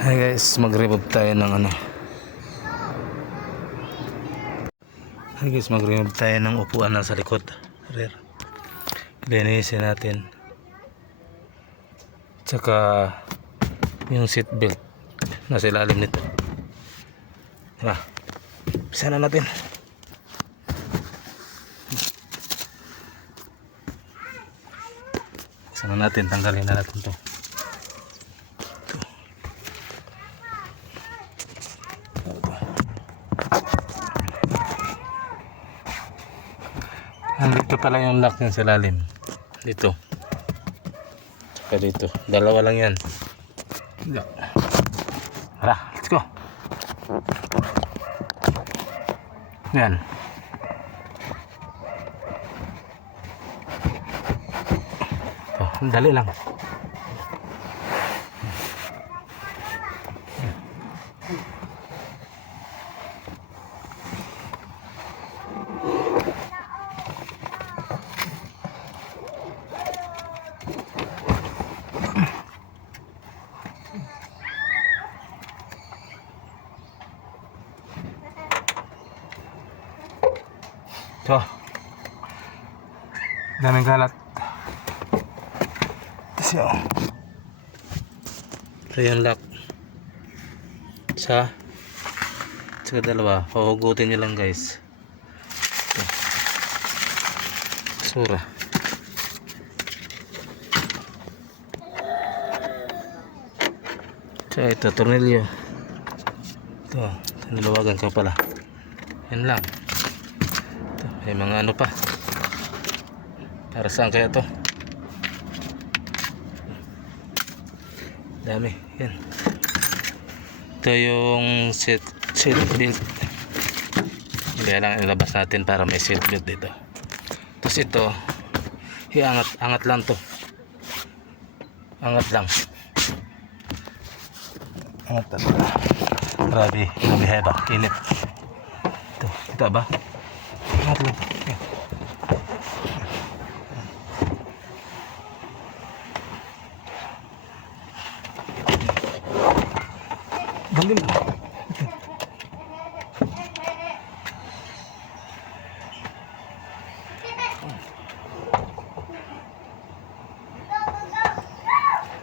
Hi guys, mag-remove tayo ng Hi guys, mag-remove tayo ng upuan na sa likod. Rear. Linisin natin. Tsaka yung seat belt nasa ilalim nito. Diba? Bisa na natin. Bisa na natin, tanggalin na natin to. Dito pala yung lock niya sa lalim. Dito. Tsaka dito. Dalawa lang yan. Tara, let's go. Yan. Oh, dali lang. So, daming kalat. Ito siya. Ito yung lock sa dalawa. Pahugutin nyo lang guys. Ito. Basura. So ito, tornilyo. Ito, nilawagan ka pala. Yan lang. May mga ano pa. Para saan kaya to? Dami. Yan. Ito yung seat belt. Kaya lang ilabas natin para may seat belt dito. Tapos ito, angat lang to. Angat lang. Angat lang. Grabe ba? Init. Ito, kita ba? Angat lang. Yan. Dali mo.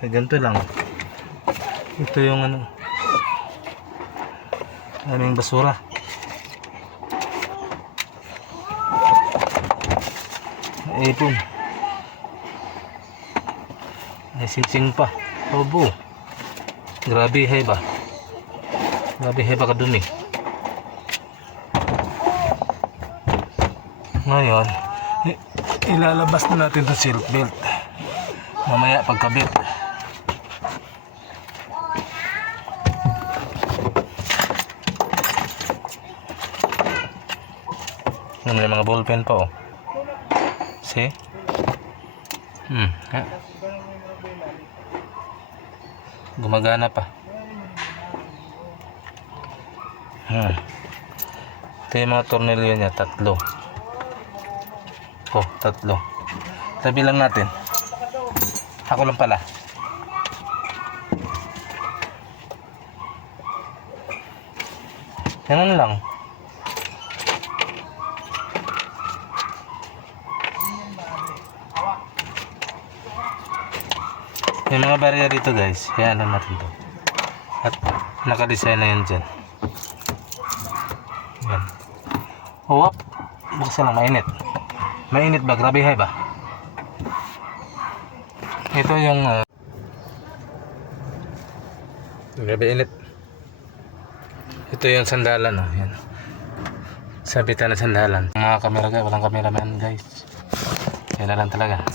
Ganito lang. Ito yung aming basura. Ipon. May sinsing pa. Obo. Grabe heba. Grabe heba ka dun eh. Ngayon, ilalabas na natin itong seat belt. Mamaya pagkabit. May mga ballpen pa oh. See? Gumagana pa. Ito yung mga tornilyo niya, tatlo. Oh, tatlo. Tabi lang natin. Ako lang pala. Ganun lang. May mga barrier dito guys. Hayaan lang natin to. At nakadesign na yan dyan. Yan. Huwap. Buksan lang, mainit. Mainit ba? Grabe hay ba? Ito yung grabe init. Ito yung sandalan oh. Yan. Sabitan na sandalan. Mga kamera guys, walang cameraman guys. Yan na lang talaga.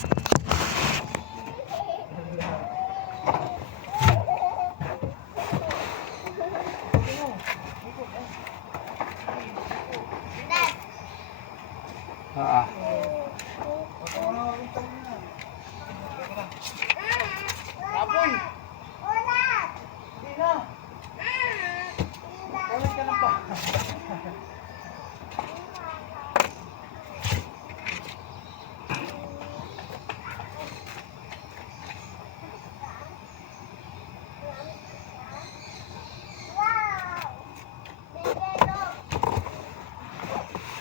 Apoy! Dina! Kawin ka na pa.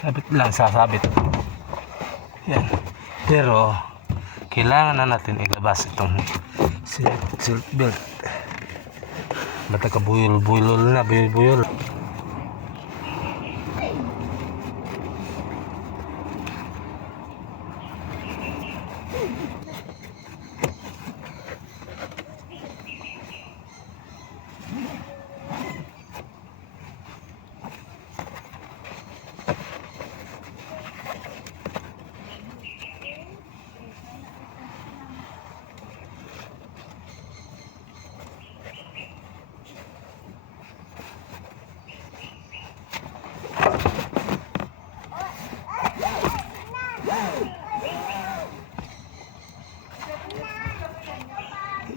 sabit lang, sasabit. Yan. Pero kailangan na natin ilabas itong seat belt. Ba't nakabuyol-buyol na, buyol-buyol.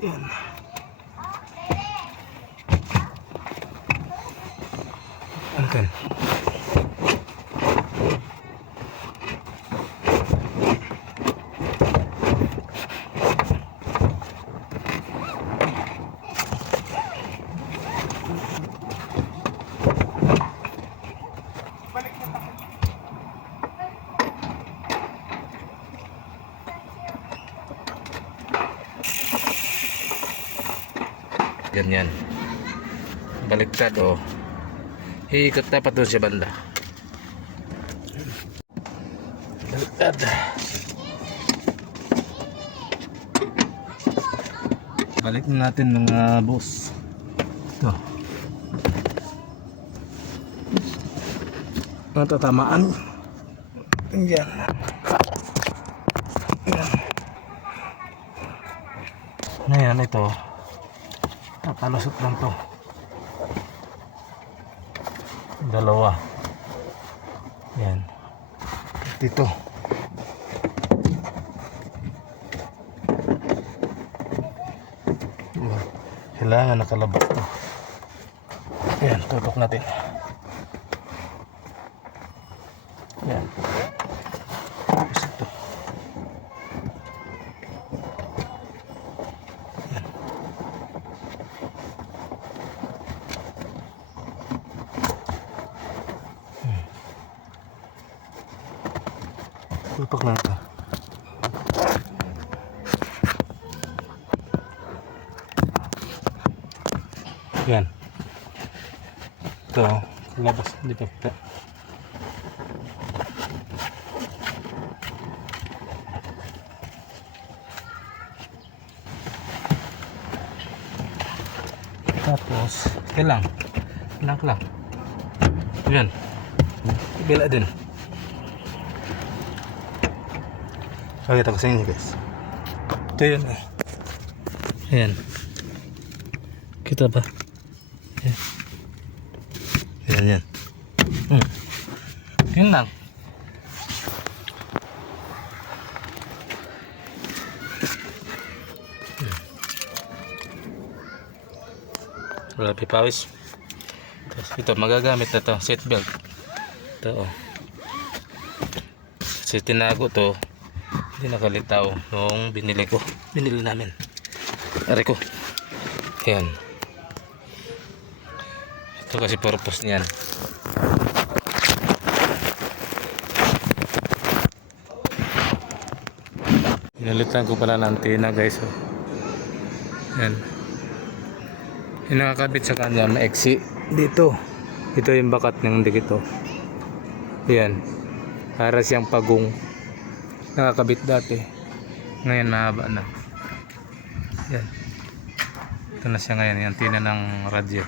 Yan. Anten. Ganyan. Baliktad o. Iikot dapat doon sa banda. Baliktad. Balik na natin mga boss. Ito. Natatamaan. Yan. Yan. Ngayon ito. Palusot lang to. Dalawa. Yan. Dito. Kailangan nakalabas to. Yan, tutok natin. Yan. Tapos ito. Tutok na ito. Yan. Ito, labas. Hindi pa kita. Tapos, ito lang. Lang. Yan. Bila din. Pakita ko sa inyo guys. Ito yun eh. Ayan. Kita ba? Ayan. Ayan. Yun lang. Wala pipawis. Tapos ito magagamit na to. Seat belt. Ito oh. Kasi tinago to. Hindi nakalitaw nung binili namin. Ari ko. Ayan. Ito kasi purpose niyan. Pinalitan ko pala ng antena guys. Ayan. Yung nakakabit sa kanya maiksi dito. Ito yung bakat ng dikito. Ayan. Para siyang pagong. Nakakabit dati. Ngayon mahaba na. Yan. Ito na siya ngayon. Yung antenna ng radyo.